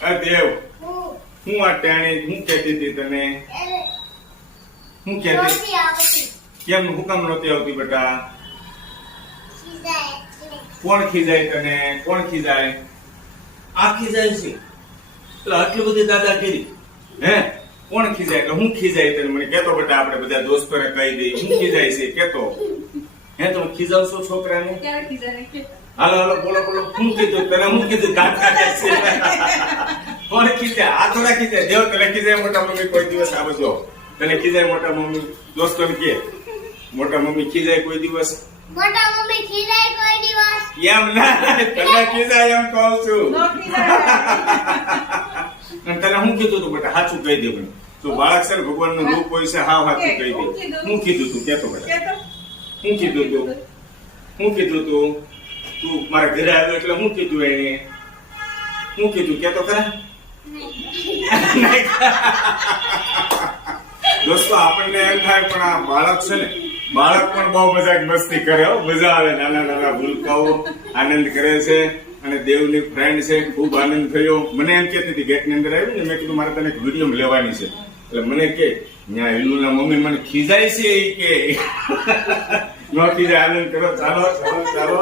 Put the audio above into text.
દેવ હું આ ટાણી હું કહેતી હતી તને હું કહેતી કેમ હુકમ નહોતી આવતી બેટા કોણ ખીજાય તને કોણ ખીજાય આ ખીજાય છે એટલે આટલી બધી દાદાગીરી હે કોણ ખીજાય એટલે હું ખીજાય તને મને કેતો બેટા આપણે બધા દોસ્તોને કહી દઈએ હું ખીજાય છે કેતો હે તમે ખીજાવશો છોકરાને ક્યારે ખીજાય હાલો હાલો બોલો બોલો હું કીધું તને હું કીધું દાંત કાઢે છે કોણ ખીજાય આ થોડા ખીજાય દેવ તને ખીજાય મોટા મમ્મી કોઈ દિવસ આ બધો તને ખીજાય મોટા મમ્મી દોસ્તોને કે મોટા મમ્મી ખીજાય કોઈ દિવસ મોટા મમ્મી ખીજાય કોઈ દિવસ એમ ના તને ખીજાય એમ કહું છું નો ખીજાય અને તને હું કીધું તું બેટા સાચું કહી દે મને તું બાળક છે ને ભગવાનનું રૂપ હોય છે હાવ સાચું કહી દે હું કીધું તું કેતો બેટા હું કીધું તું હું કીધું તું તું મારા ઘરે આવ્યો એટલે હું કીધું એને હું કીધું કેતો ખરા દોસ્તો આપણને એમ થાય પણ આ બાળક છે ને બાળક પણ બહુ મજાક મસ્તી કરે હો મજા આવે નાના નાના ભૂલકાઓ આનંદ કરે છે અને દેવની ફ્રેન્ડ છે ખૂબ આનંદ થયો મને એમ કહેતી હતી ગેટની અંદર આવી ને મેં કીધું મારે તને એક વિડીયો લેવાની છે એટલે મને કે ત્યાં હિલુના મમ્મી મને ખીજાય છે એ કે ન ખીજાય આનંદ કરો ચાલો ચાલો ચાલો